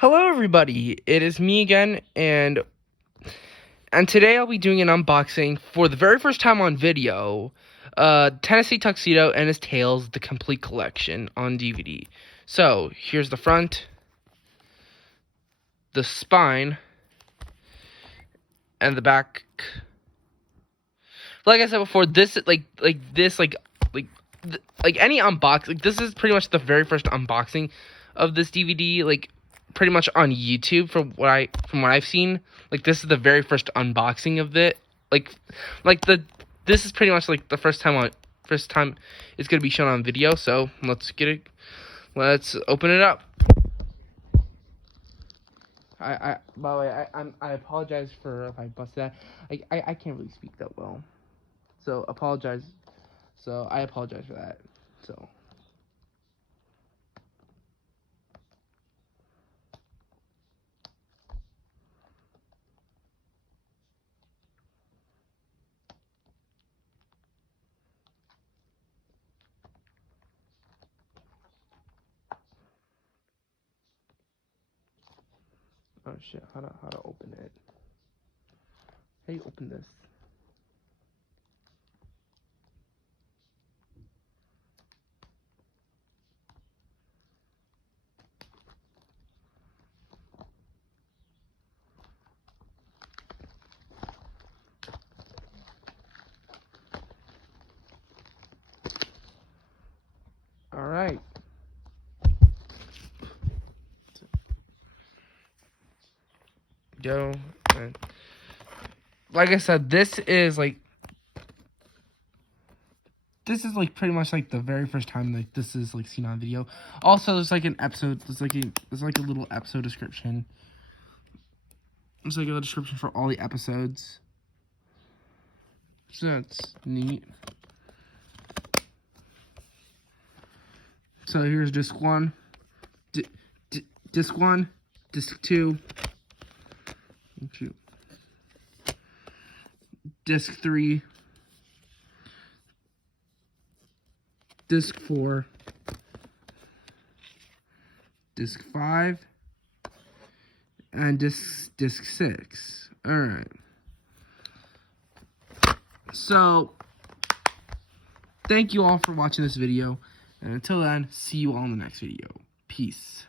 Hello everybody, it is me again, and today I'll be doing an unboxing for the very first time on video, Tennessee Tuxedo and His Tales, the complete collection on DVD. So, here's the front, the spine, and the back. Like I said before, this, like any unboxing, this is pretty much the very first unboxing of this DVD, pretty much on YouTube from what I've seen. This is the very first unboxing of it. This is pretty much the first time it's gonna be shown on video. So let's open it up. By the way, I apologize for if I busted that. I can't really speak that well, so apologize. So I apologize for that. So. Oh shit, how to open it? How do you open this? Alright. Go. And like I said, this is pretty much the very first time this is seen on video. Also, there's an episode. There's a little episode description. There's a little description for all the episodes. So that's neat. So here's disc 1, disc 1, disc 2, disc 3, disc 4, disc 5, and disc 6. Alright. So, thank you all for watching this video. And until then, see you all in the next video. Peace.